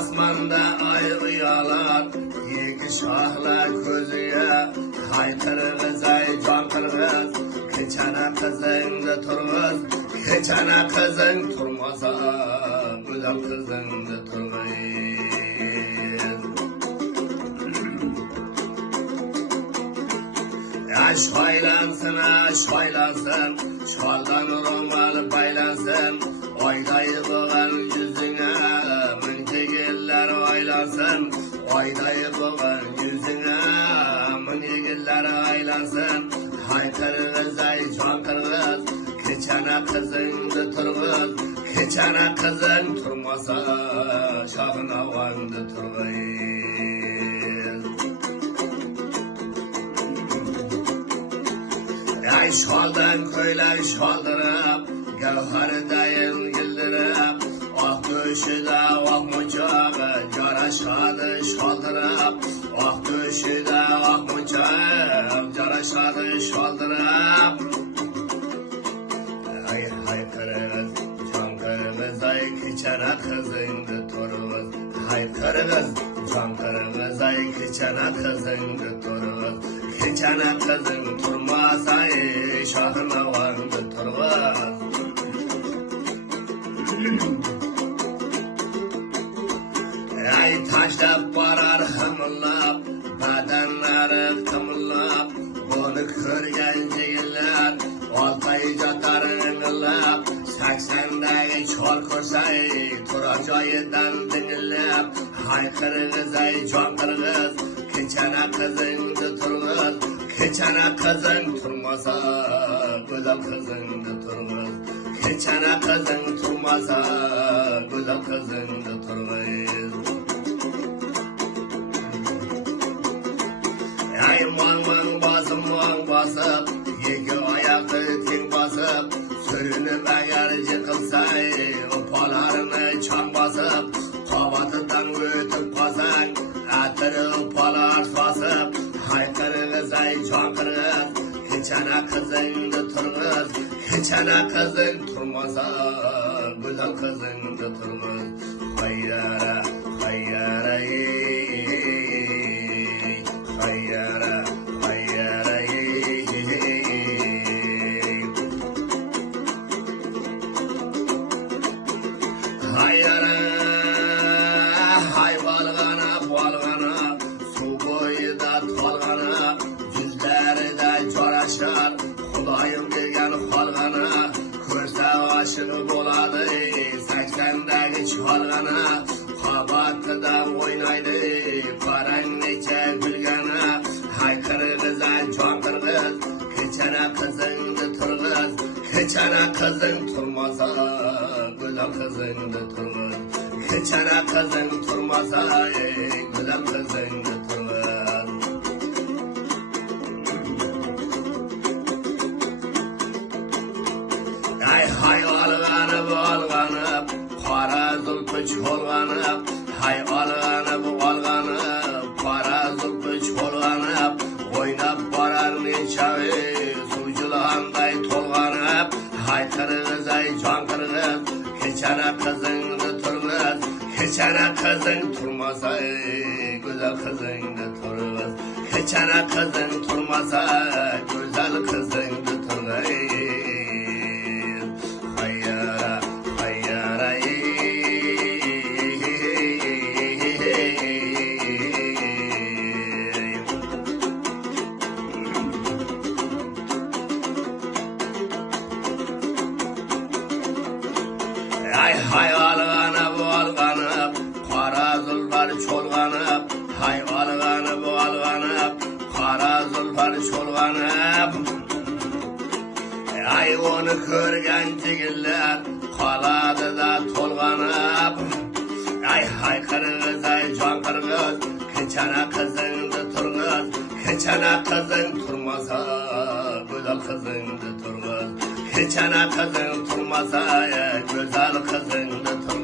Osmanda ay uyalar, yeki şahla közüye, haykırığız ay can kırgız, keçene kızında turguz, keçene kızın turmasa, güzel kızında turguz. Şaylansın, şaldan romal baylansın, oydayı boğan yüzüne, müntegiller oylansın, oydayı boğan yüzüne, müntegiller oylansın, haykırığız ay can kırgız, keçene kızındı turguz, keçene kızın turmasa, şahına vandı turguz. Ay şaldan köylek şaldırıp, gevherdayım gildirip, ah döşüde ah muçağı, caraşadı şaldırıp, ah döşüde ah muçağı, caraşadı şaldırıp. Ay haykırığız, can kırgız, ay keçene kızındı turguz, haykırığız, can kırgız, ay keçene kızındı turguz, keçene kızın turmasa, ay şahına vardı turguz. Ay taşlap varar hımıllap, badanları kımıllap, onu körgen cigiller, oltayı jatar ıngıllap, 80'dagi çol ko'rsay, turar joyidan dingillab, haykırığız ay can kırgız, keçene kızındı turguz, keçene kızın turmasa, güzel kızındı turguz, keçene kızın turmasa, güzel kızındı turguz. Ay mang basıp, yeki ayakı ting basıp, sürünüp eğer yıkılsay, upalarını çam basıp, kabatıdan ötüp basan, etleri upalar basıp, haykırığız ay can kırgız, keçene kızındı turguz, keçene kızın turmasa, güzel kızındı turguz. Hayyara, hayyara, hayyara, hayyara, hayyara, hay balgana, su boyida tolgana, yüzleri de coraşar, Xudayım degan xolgana, ko'rsa aşık bo'ladi, 80'dagi cholgana, qabatida o'ynaydi, qarang necha gulgana, haykırığız ay can kırgız, keçene kızındı turguz, keçene kızın turmasa, güzel kızındı turguz, keçene kızın turmasa, güzel kızındı turguz. Ay hay olganıp, qora zulpi cholg'anib, hay olganıp, qora zulpi cholg'anib, o'ynab borar nechavi, suvjilonday to'lg'anib, haykırığız ay can kırgız, keçene kızındı turguz, keçene kızın turmasa, güzel kızındı turguz, keçene kızın turmasa, güzel kızındı turguz. Hayyara, hayyara, ay hay olganıp, qora zulfar cholg'anib, hay olganıp, qora zulfar cholg'anib. Ay onu ko'rgan jigillar qoladi da to'lg'anib, ay haykırığız ay can kırgız, keçene kızındı turguz, keçene kızın turmasa, güzel kızındı turguz. Keçene kızın turmasa, güzel kızındı turguz.